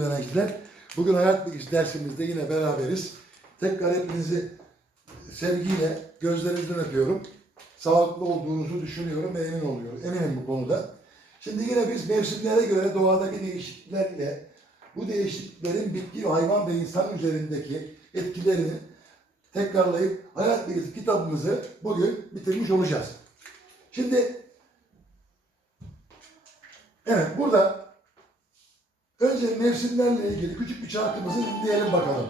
öğrenciler. Bugün hayat bilgisi dersimizde yine beraberiz. Tekrar hepinizi sevgiyle gözlerinizden öpüyorum. Sağlıklı olduğunuzu düşünüyorum ve emin oluyorum. Eminim bu konuda. Şimdi yine biz mevsimlere göre doğadaki değişikliklerle bu değişikliklerin bitki, hayvan ve insan üzerindeki etkilerini tekrarlayıp hayat bilgisi kitabımızı bugün bitirmiş olacağız. Şimdi evet burada Önce mevsimlerle ilgili küçük bir şarkımızı dinleyelim bakalım.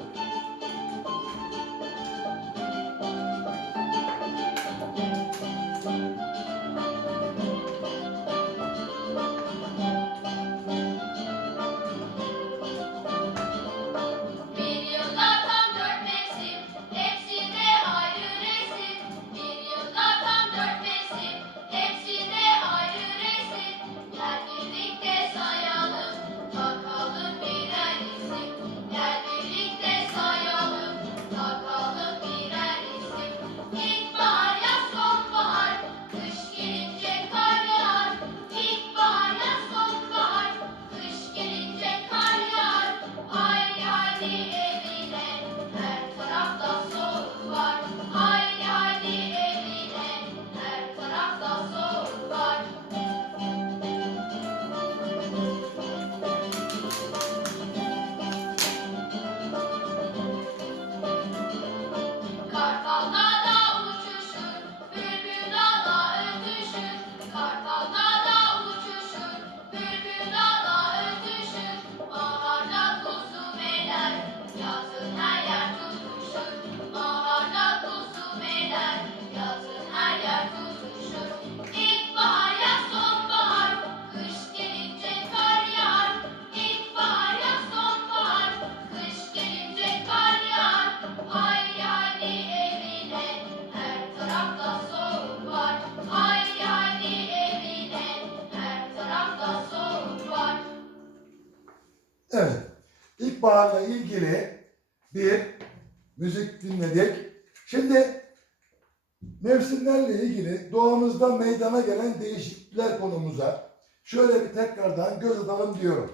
Mevsimlerle ilgili doğamızda meydana gelen değişiklikler konumuza şöyle bir tekrardan göz atalım diyorum.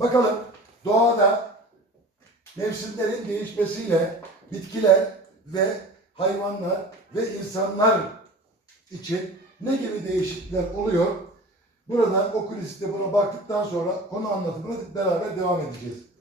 Bakalım doğada mevsimlerin değişmesiyle bitkiler ve hayvanlar ve insanlar için ne gibi değişiklikler oluyor? Buradan okuliste buna baktıktan sonra konu anlatımına beraber devam edeceğiz.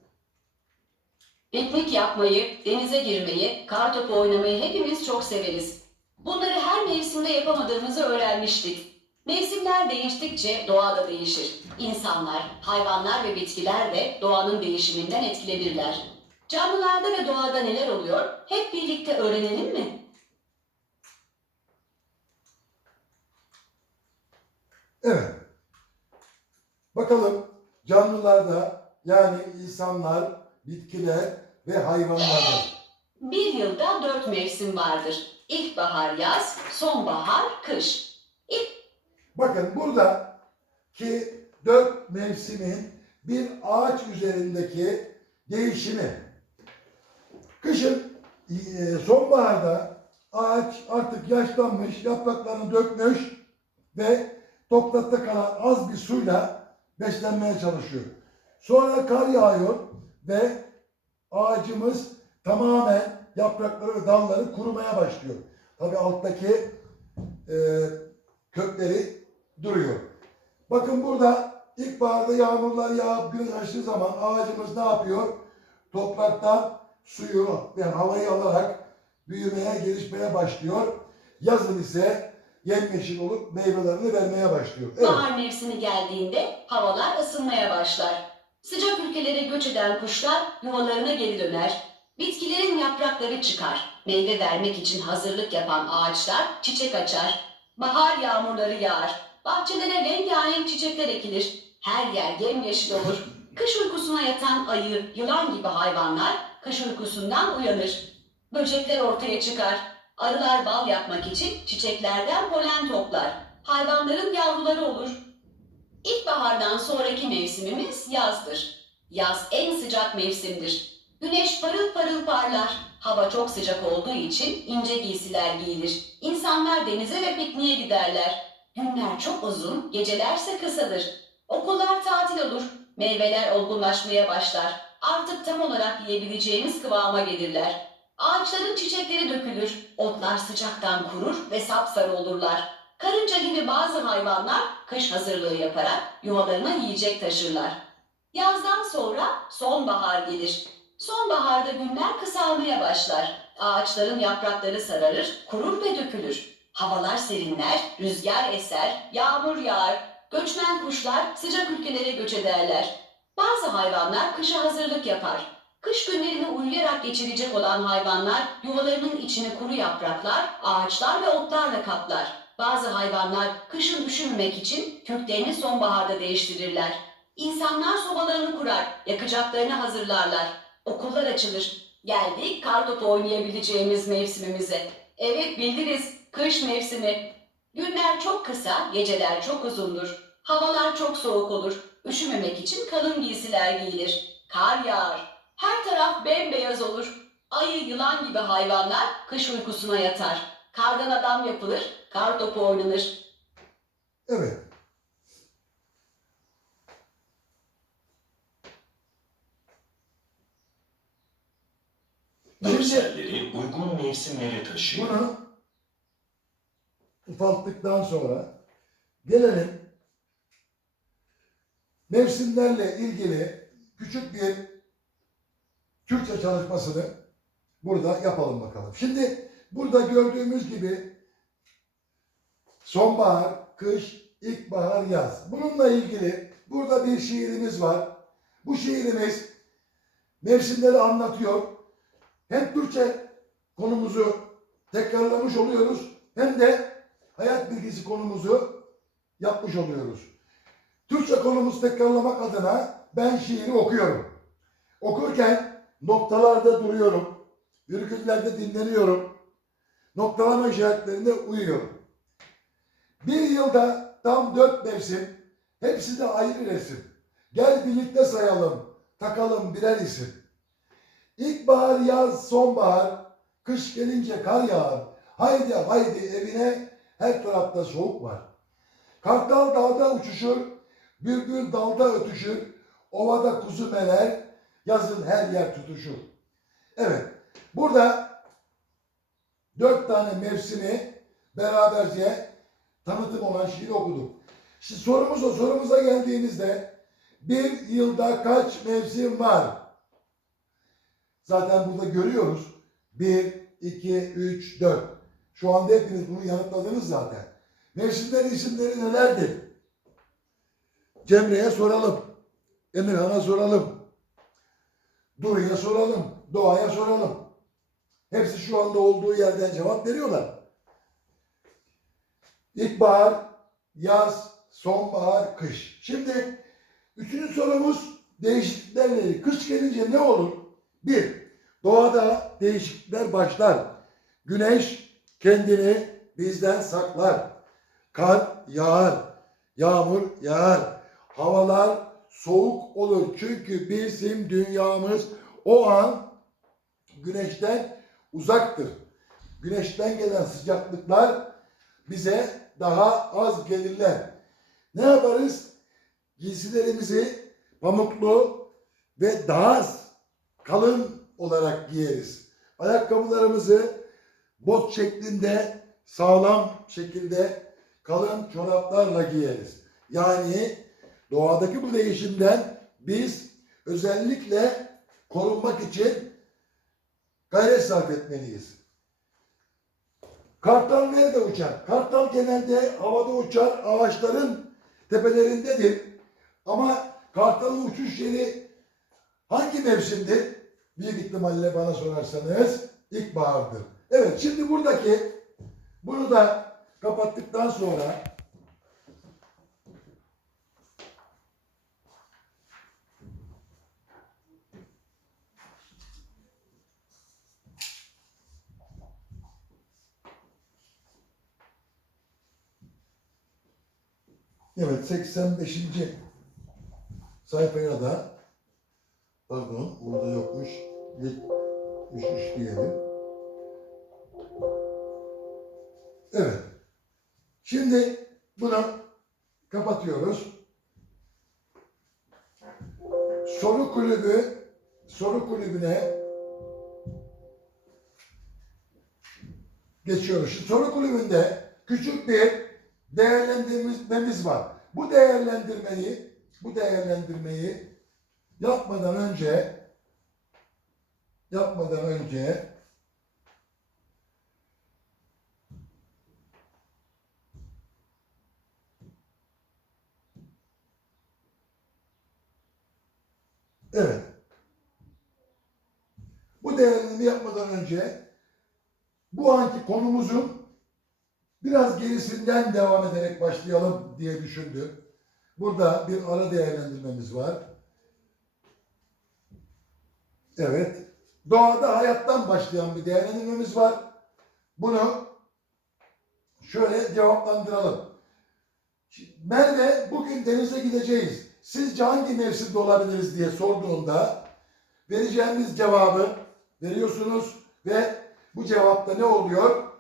Piknik yapmayı, denize girmeyi, kar topu oynamayı hepimiz çok severiz. Bunları her mevsimde yapamadığımızı öğrenmiştik. Mevsimler değiştikçe doğa da değişir. İnsanlar, hayvanlar ve bitkiler de doğanın değişiminden etkilenirler. Canlılarda ve doğada neler oluyor? Hep birlikte öğrenelim mi? Evet. Bakalım canlılarda yani insanlar, bitkiler ve hayvanlarda. Bir yılda dört mevsim vardır. İlkbahar yaz, sonbahar kış. Bakın burada ki dört mevsimin bir ağaç üzerindeki değişimi. Kışın e, sonbaharda ağaç artık yaşlanmış, yapraklarını dökmüş ve toprakta kalan az bir suyla beslenmeye çalışıyor. Sonra kar yağıyor ve ağacımız tamamen yaprakları ve dalları kurumaya başlıyor. Tabii alttaki e, kökleri duruyor. Bakın burada ilkbaharda yağmurlar yağıp güneş açtığı zaman ağacımız ne yapıyor? Topraktan suyu yani havayı alarak büyümeye, gelişmeye başlıyor. Yazın ise yemyeşil olup meyvelerini vermeye başlıyor. Evet. Bahar mevsimi geldiğinde havalar ısınmaya başlar. Sıcak ülkelere göç eden kuşlar yuvalarına geri döner. Bitkilerin yaprakları çıkar. Meyve vermek için hazırlık yapan ağaçlar çiçek açar. Bahar yağmurları yağar. Bahçelere rengarenk çiçekler ekilir. Her yer yemyeşil olur. Kış uykusuna yatan ayı, yılan gibi hayvanlar kış uykusundan uyanır. Böcekler ortaya çıkar. Arılar bal yapmak için çiçeklerden polen toplar. Hayvanların yavruları olur. İlkbahardan sonraki mevsimimiz yazdır. Yaz en sıcak mevsimdir. Güneş parıl parıl parlar. Hava çok sıcak olduğu için ince giysiler giyilir. İnsanlar denize ve pikniğe giderler. Günler çok uzun, gecelerse kısadır. Okullar tatil olur, meyveler olgunlaşmaya başlar. Artık tam olarak yiyebileceğimiz kıvama gelirler. Ağaçların çiçekleri dökülür, otlar sıcaktan kurur ve sapsarı olurlar. Karınca gibi bazı hayvanlar kış hazırlığı yaparak yuvalarına yiyecek taşırlar. Yazdan sonra sonbahar gelir. Sonbaharda günler kısalmaya başlar. Ağaçların yaprakları sararır, kurur ve dökülür. Havalar serinler, rüzgar eser, yağmur yağar. Göçmen kuşlar sıcak ülkelere göç ederler. Bazı hayvanlar kışa hazırlık yapar. Kış günlerini uyuyarak geçirecek olan hayvanlar yuvalarının içini kuru yapraklar, ağaçlar ve otlarla kaplar. Bazı hayvanlar kışın üşümemek için köklerini sonbaharda değiştirirler. İnsanlar sobalarını kurar, yakacaklarını hazırlarlar. Okullar açılır. Geldik kartopu oynayabileceğimiz mevsimimize. Evet bildiniz, kış mevsimi. Günler çok kısa, geceler çok uzundur. Havalar çok soğuk olur. Üşümemek için kalın giysiler giyilir. Kar yağar. Her taraf bembeyaz olur. Ayı, yılan gibi hayvanlar kış uykusuna yatar. Kardan adam yapılır, kar topu oynanır. Evet. Görselleri uygun mevsimleri taşıyor. bunu ufalttıktan sonra gelelim mevsimlerle ilgili küçük bir Türkçe çalışmasını burada yapalım bakalım. Şimdi burada gördüğümüz gibi sonbahar, kış, ilkbahar, yaz. Bununla ilgili burada bir şiirimiz var. Bu şiirimiz mevsimleri anlatıyor. Hem Türkçe konumuzu tekrarlamış oluyoruz hem de hayat bilgisi konumuzu yapmış oluyoruz. Türkçe konumuzu tekrarlamak adına ben şiiri okuyorum. Okurken noktalarda duruyorum. Virgüllerde dinleniyorum. Noktalama işaretlerinde uyuyorum. Bir yılda tam dört mevsim, hepsi de ayrı resim. Gel birlikte sayalım, takalım birer isim. İlkbahar, yaz, sonbahar, kış gelince kar yağar. Haydi haydi evine, her tarafta soğuk var. Kartal dağda uçuşur, bülbül dalda ötüşür, ovada kuzu meler, yazın her yer tutuşur. Evet, burada dört tane mevsimi beraberce tanıtım olan şiiri okuduk. Şimdi sorumuz o, sorumuza geldiğimizde bir yılda kaç mevsim var? Zaten burada görüyoruz. 1, 2, 3, 4. Şu anda hepiniz bunu yanıtladınız zaten. Mevsimlerin isimleri nelerdir? Cemre'ye soralım. Emirhan'a soralım. Duru'ya soralım. Doğa'ya soralım. Hepsi şu anda olduğu yerden cevap veriyorlar. İlkbahar, yaz, sonbahar, kış. Şimdi üçüncü sorumuz değişikliklerle. Kış gelince ne olur? Bir, doğada değişiklikler başlar. Güneş kendini bizden saklar. Kar yağar, yağmur yağar. Havalar soğuk olur. Çünkü bizim dünyamız o an güneşten uzaktır. Güneşten gelen sıcaklıklar bize daha az gelirler. Ne yaparız? Giysilerimizi pamuklu ve daha az kalın olarak giyeriz. Ayakkabılarımızı bot şeklinde sağlam şekilde kalın çoraplarla giyeriz. Yani doğadaki bu değişimden biz özellikle korunmak için gayret sarf etmeliyiz. Kartal nerede uçar? Kartal genelde havada uçar, ağaçların tepelerindedir. Ama kartalın uçuş yeri hangi mevsimdir? Büyük ihtimalle bana sorarsanız ilkbahardır. Evet şimdi buradaki bunu da kapattıktan sonra Evet 85. sayfaya da pardon burada yokmuş 73 diyelim. Evet. Şimdi bunu kapatıyoruz. soru kulübü soru kulübüne geçiyoruz. Şimdi soru kulübünde küçük bir değerlendirmemiz var. Bu değerlendirmeyi bu değerlendirmeyi yapmadan önce yapmadan önce Evet. Bu değerlendirme yapmadan önce bu anki konumuzun biraz gerisinden devam ederek başlayalım diye düşündüm. Burada bir ara değerlendirmemiz var. Evet. Doğada hayattan başlayan bir değerlendirmemiz var. Bunu şöyle cevaplandıralım. Merve bugün denize gideceğiz. Sizce hangi mevsimde olabiliriz diye sorduğunda vereceğimiz cevabı veriyorsunuz ve bu cevapta ne oluyor?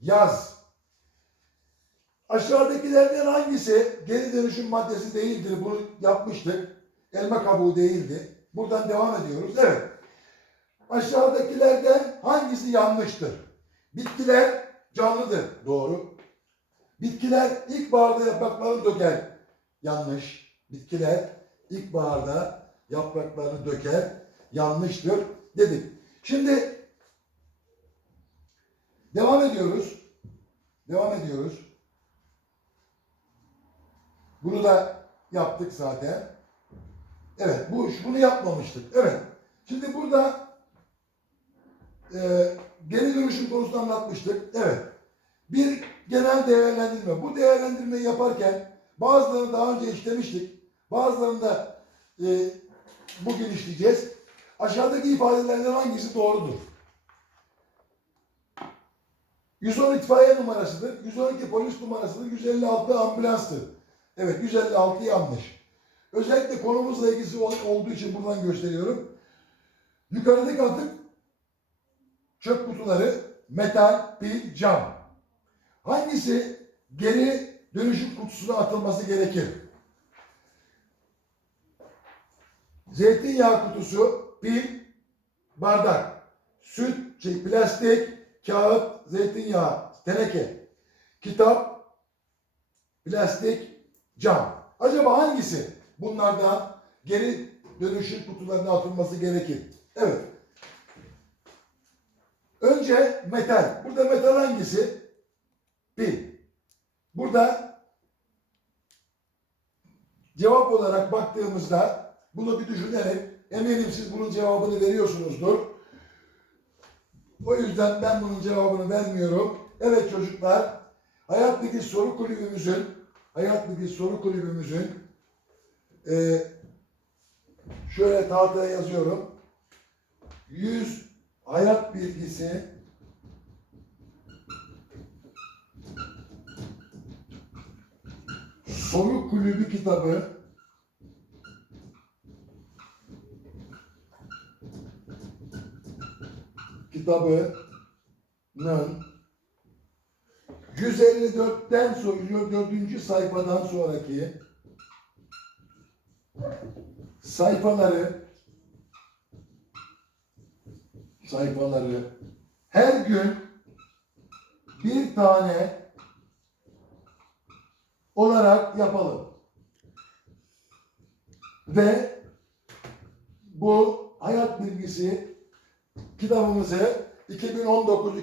Yaz. Aşağıdakilerden hangisi geri dönüşüm maddesi değildir? Bunu yapmıştık. Elma kabuğu değildi. Buradan devam ediyoruz. Evet. Aşağıdakilerden hangisi yanlıştır? Bitkiler canlıdır. Doğru. Bitkiler ilkbaharda yapraklarını döker. Yanlış. Bitkiler ilkbaharda yapraklarını döker. Yanlıştır dedik. Şimdi devam ediyoruz. Devam ediyoruz. Bunu da yaptık zaten. Evet, bu bunu yapmamıştık. Evet. Şimdi burada e, geri dönüşüm konusunu anlatmıştık. Evet. Bir genel değerlendirme. Bu değerlendirmeyi yaparken bazılarını daha önce işlemiştik. Bazılarını da e, bugün işleyeceğiz. Aşağıdaki ifadelerden hangisi doğrudur? 110 itfaiye numarasıdır. 112 polis numarasıdır. 156 ambulanstır. Evet 156 yanlış. Özellikle konumuzla ilgisi ol- olduğu için buradan gösteriyorum. Yukarıdaki atık çöp kutuları metal, pil, cam. Hangisi geri dönüşüm kutusuna atılması gerekir? Zeytinyağı kutusu, pil, bardak, süt, şey, plastik, kağıt, zeytinyağı, teneke, kitap, plastik, cam. Acaba hangisi bunlardan geri dönüşüm kutularına atılması gerekir? Evet. Önce metal. Burada metal hangisi? Pil. Burada cevap olarak baktığımızda bunu bir düşünerek eminim siz bunun cevabını veriyorsunuzdur. O yüzden ben bunun cevabını vermiyorum. Evet çocuklar, Hayat Bilgi Soru Kulübümüzün Hayat Bilgi Soru Kulübümüzün e, şöyle tahtaya yazıyorum. 100 hayat bilgisi Soru Kulübü kitabı kitabının 154'ten sonra 154. sayfadan sonraki sayfaları sayfaları her gün bir tane olarak yapalım. Ve bu hayat bilgisi kitabımızı 2019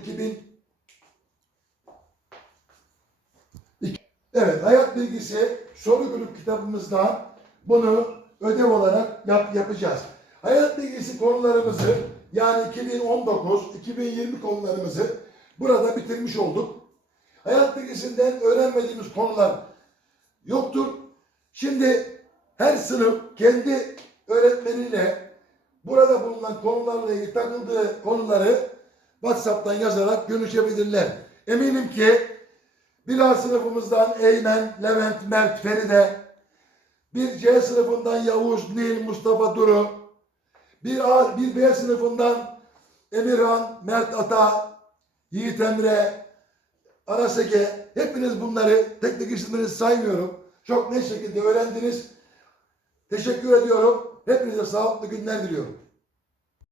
Evet, hayat bilgisi soru grup kitabımızdan bunu ödev olarak yap, yapacağız. Hayat bilgisi konularımızı yani 2019, 2020 konularımızı burada bitirmiş olduk. Hayat bilgisinden öğrenmediğimiz konular yoktur. Şimdi her sınıf kendi öğretmeniyle burada bulunan konularla ilgili takıldığı konuları WhatsApp'tan yazarak görüşebilirler. Eminim ki bir A sınıfımızdan Eymen, Levent, Mert, Feride, bir C sınıfından Yavuz, Nil, Mustafa Duru, bir A, bir B sınıfından Emirhan, Mert Ata, Yiğit Emre, Araseke, hepiniz bunları tek tek saymıyorum. Çok net şekilde öğrendiniz. Teşekkür ediyorum. Hepinize sağlıklı günler diliyorum.